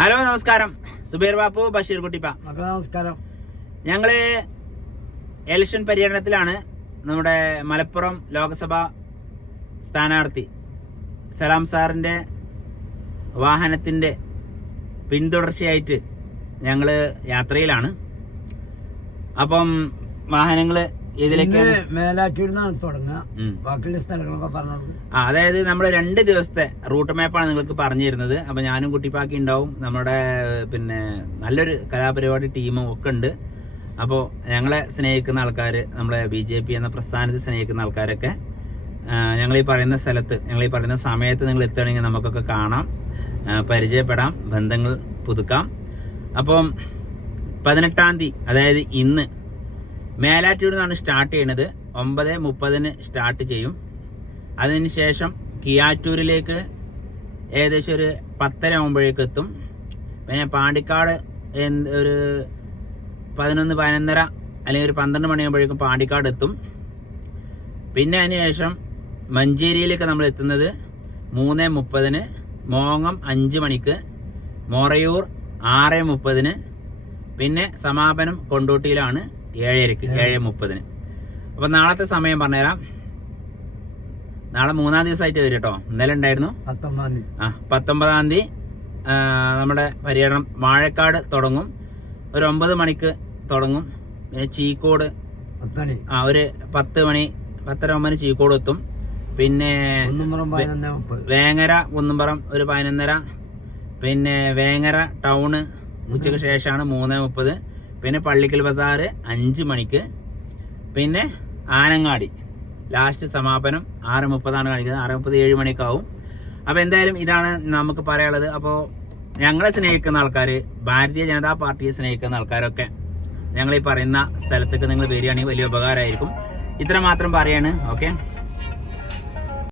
Hello നമസ്കാരം. സുബൈർ ബാപ്പു, ബഷീർ കുട്ടിപ്പ. നമസ്കാരം. ഞങ്ങള് ഇലക്ഷൻ പര്യടനത്തിലാണ്. നമ്മുടെ മലപ്പുറം ലോക്സഭാ സ്ഥാനാർത്ഥി സലാം സാറിന്റെ വാഹനത്തിന്റെ പിന്തുടർച്ചയായിട്ട് ഞങ്ങള് യാത്രയിലാണ്. അപ്പം വാഹനങ്ങള് ഇതിലേക്ക് മേലാറ്റൂരിന്നാണ് തുടങ്ങുക. ബാക്കിയുള്ള സ്ഥലങ്ങളൊക്കെ പറഞ്ഞു. അതായത് നമ്മൾ 2 ദിവസത്തെ റൂട്ട് മാപ്പാണ് നിങ്ങൾക്ക് പറഞ്ഞു തരുന്നത്. അപ്പൊ ഞാനും കുട്ടിപ്പാക്കി ഉണ്ടാവും, നമ്മുടെ നല്ലൊരു കലാപരിപാടി ടീമും ഒക്കെ ഉണ്ട്. അപ്പോൾ ഞങ്ങളെ സ്നേഹിക്കുന്ന ആൾക്കാർ, നമ്മളെ BJP എന്ന പ്രസ്ഥാനത്തെ സ്നേഹിക്കുന്ന ആൾക്കാരൊക്കെ ഞങ്ങൾ ഈ പറയുന്ന സ്ഥലത്ത്, ഞങ്ങൾ ഈ പറയുന്ന സമയത്ത് നിങ്ങൾ എത്തുകയാണെങ്കിൽ നമുക്കൊക്കെ കാണാം, പരിചയപ്പെടാം, ബന്ധങ്ങൾ പുതുക്കാം. അപ്പം 18-ാം തീയതി, അതായത് ഇന്ന് മേലാറ്റൂരിൽ നിന്നാണ് സ്റ്റാർട്ട് ചെയ്യുന്നത്. 9:30 സ്റ്റാർട്ട് ചെയ്യും. അതിനുശേഷം കിയാറ്റൂരിലേക്ക് ഏകദേശം ഒരു 10:30 ആകുമ്പോഴേക്ക് എത്തും. പിന്നെ പാണ്ടിക്കാട് ഒരു 11, 11:30 അല്ലെങ്കിൽ ഒരു 12 മണിയാകുമ്പോഴേക്കും പാണ്ടിക്കാട് എത്തും. പിന്നെ അതിനുശേഷം മഞ്ചേരിയിലേക്ക് നമ്മൾ എത്തുന്നത് 3:30, മോങ്ങം 5 മണിക്ക്, മൊറയൂർ 6:30, പിന്നെ സമാപനം കൊണ്ടോട്ടിയിലാണ് 7:30. അപ്പൊ നാളത്തെ സമയം പറഞ്ഞുതരാം. നാളെ 3-ാം ദിവസമായിട്ട് വരും കേട്ടോ. ഇന്നലെ ഉണ്ടായിരുന്നു 19-ാം തീയതി നമ്മുടെ പര്യടനം വാഴക്കാട് തുടങ്ങും. ഒരു 9 മണിക്ക് തുടങ്ങും. പിന്നെ ചീക്കോട് ഒരു 10 മണി 10:30 ചീക്കോട് എത്തും. പിന്നെ വേങ്ങര കുന്നുംപുറം ഒരു 11:30. പിന്നെ വേങ്ങര ടൗണ് ഉച്ചയ്ക്ക് ശേഷമാണ് 3:30. പിന്നെ പള്ളിക്കൽ ബസാറ് 5 മണിക്ക്. പിന്നെ ആനങ്ങാടി ലാസ്റ്റ് സമാപനം 6:30 കാണിക്കുന്നത്. 6:30 7 മണിക്കാവും. അപ്പോൾ എന്തായാലും ഇതാണ് നമുക്ക് പറയാനുള്ളത്. അപ്പോൾ ഞങ്ങളെ സ്നേഹിക്കുന്ന ആൾക്കാർ, ഭാരതീയ ജനതാ പാർട്ടിയെ സ്നേഹിക്കുന്ന ആൾക്കാരൊക്കെ ഞങ്ങൾ ഈ പറയുന്ന സ്ഥലത്തേക്ക് നിങ്ങൾ വരികയാണെങ്കിൽ വലിയ ഉപകാരമായിരിക്കും. ഇത്ര മാത്രം പറയാണ്. ഓക്കെ.